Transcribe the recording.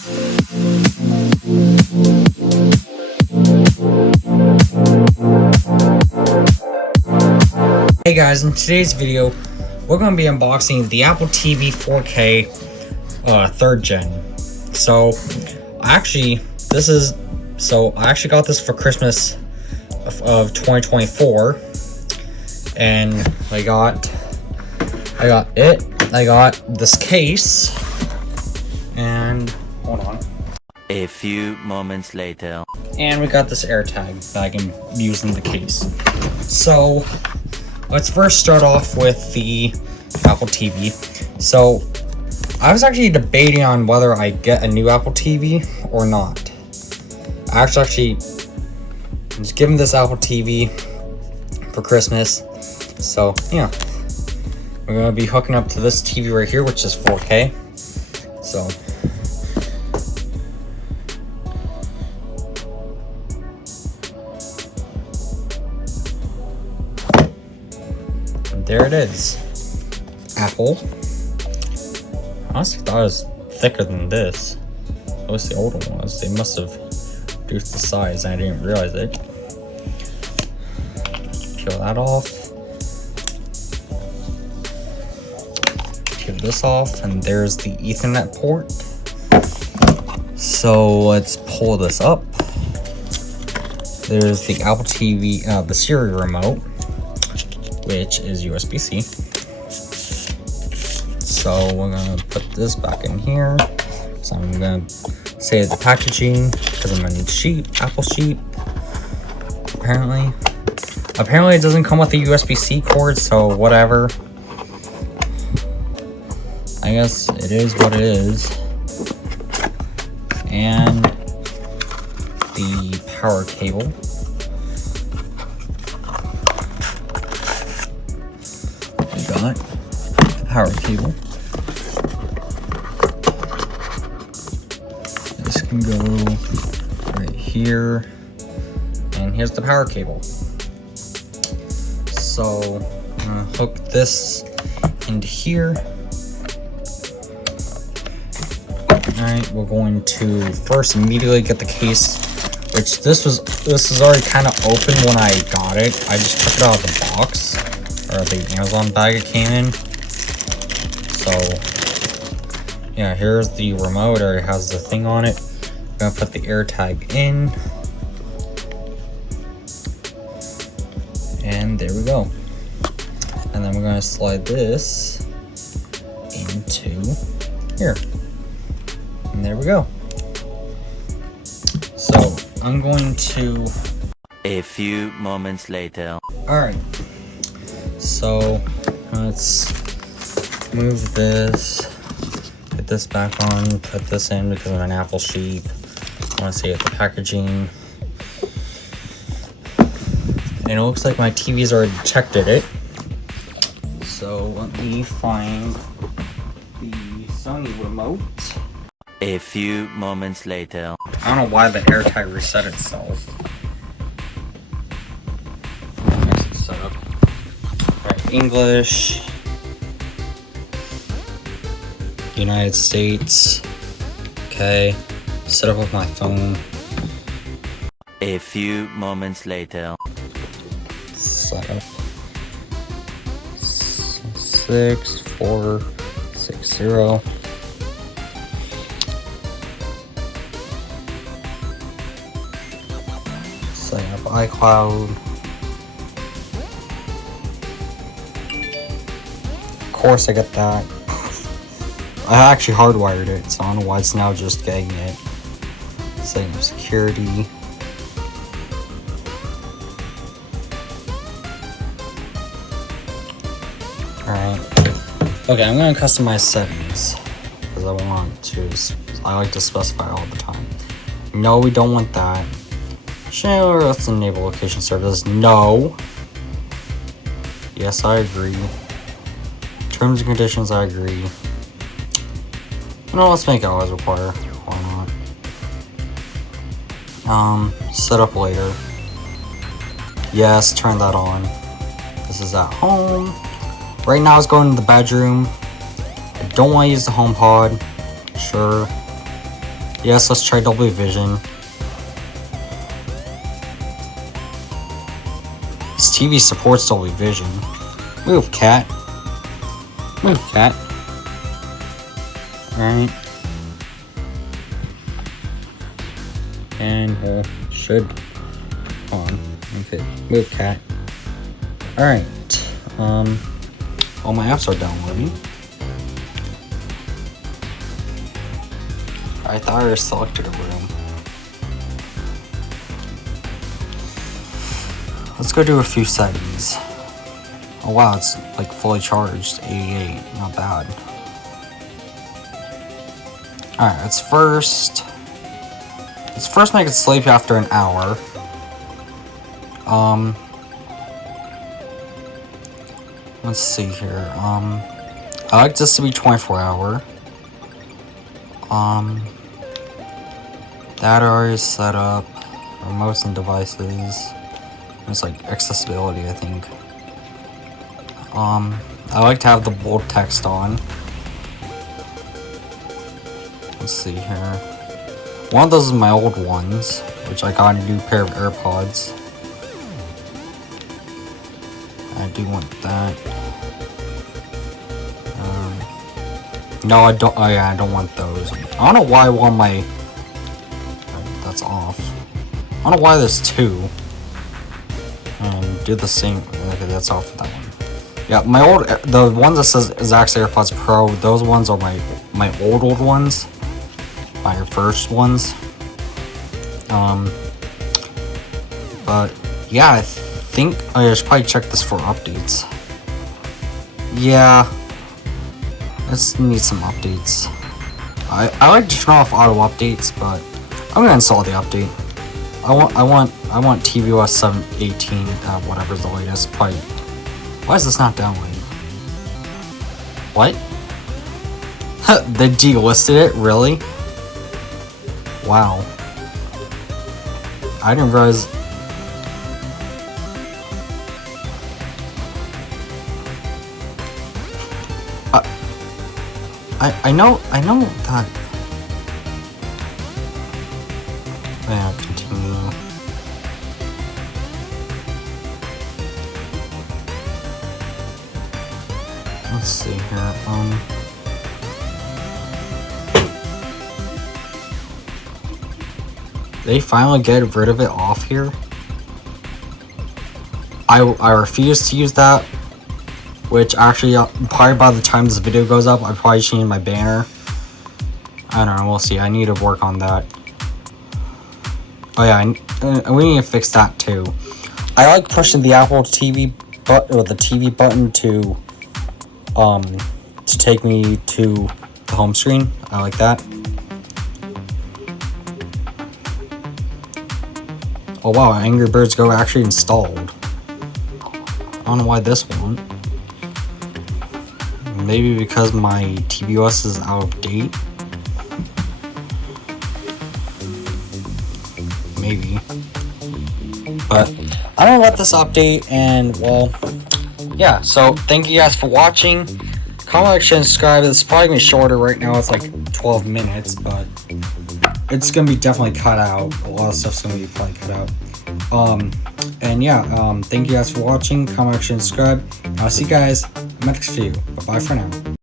Hey guys, in today's video, we're going to be unboxing the Apple TV 4K 3rd gen. So, I actually got this for Christmas of 2024, and I got this case, and hold on. A few moments later. And we got this AirTag that I can use in the case. So, let's first start off with the Apple TV. So, I was actually debating on whether I get a new Apple TV or not. I actually was given this Apple TV for Christmas. So, yeah. We're going to be hooking up to this TV right here, which is 4K. So, there it is. Apple. I honestly thought it was thicker than this. That was the older one was. They must have reduced the size and I didn't realize it. Peel that off. Peel this off, and there's the Ethernet port. So let's pull this up. There's the Apple TV, the Siri remote, which is USB-C. So we're gonna put this back in here. So I'm gonna save the packaging because I'm a sheep, Apple sheep. Apparently it doesn't come with a USB-C cord, so whatever. I guess it is what it is. And the power cable. We got the power cable. This can go right here, and here's the power cable. So I'm gonna hook this into here. Alright, we're going to first immediately get the case, which this was already kind of open when I got it. I just took it out of the box, or the Amazon bag it came in. So yeah, here's the remote, or it has the thing on it. I'm gonna put the AirTag in, and there we go. And then we're gonna slide this into here. And there we go. So I'm going to. A few moments later. Alright. So let's move this. Get this back on. Put this in because I'm an Apple sheep. I want to see it the packaging. And it looks like my TV's already detected it. So let me find the Sony remote. A few moments later. I don't know why the AirTag reset itself. Nice and set up. Alright, English. United States. Okay. Set up with my phone. A few moments later. Set up. 6460. Setting up iCloud. Of course I get that. I actually hardwired it, so I don't know why it's now just getting it. Setting up security. Alright. Okay, I'm gonna customize settings because I want to. I like to specify all the time. No, we don't want that. Sure, let's enable location services. No. Yes, I agree. Terms and conditions, I agree. No, let's make it always require. Why not? Set up later. Yes, turn that on. This is at home. Right now it's going to the bedroom. I don't want to use the HomePod. Sure. Yes, let's try Dolby Vision. This TV supports Dolby Vision. Move, cat. Move, cat. Alright. And we'll should on. Okay. Move, cat. Alright. All my apps are downloading. I thought I selected a room. Let's go do a few settings. Oh wow, it's like fully charged, 88, not bad. Alright, let's first make it sleep after an hour. Let's see here. I like this to be 24-hour. That already set up. Remotes and devices. It's like accessibility, I think. I like to have the bold text on. Let's see here. One of those is my old ones, which I got a new pair of AirPods. I do want that. No, I don't. Oh yeah, I don't want those. I don't know why I want my. That's off. I don't know why there's two. And do the same. Okay, that's off that one. Yeah, my old. The ones that says Zax AirPods Pro. Those ones are my old ones. My first ones. But yeah, I think I should probably check this for updates. Yeah. Let's need some updates. I like to turn off auto updates, but I'm gonna install the update. I want tvOS 7.18, whatever's the latest. Probably. Why is this not downloading? What? They delisted it? Really? Wow. I didn't realize. I know that. Yeah, continue. Let's see here. They finally get rid of it off here. I refuse to use that. Which actually, probably by the time this video goes up, I probably change my banner. I don't know, we'll see. I need to work on that. Oh yeah, we need to fix that too. I like pushing the Apple TV button or the TV button to take me to the home screen. I like that. Oh wow, Angry Birds Go actually installed. I don't know why this won't. Maybe because my tvOS is out of date. Maybe. But I'm gonna let this update, and well, yeah. So thank you guys for watching. Comment, like, share, and subscribe. It's probably gonna be shorter right now. It's like 12 minutes, but it's gonna be definitely cut out. A lot of stuff's gonna be probably cut out. And yeah, thank you guys for watching. Comment, like, share, and subscribe. I'll see you guys in the next video. Bye for now.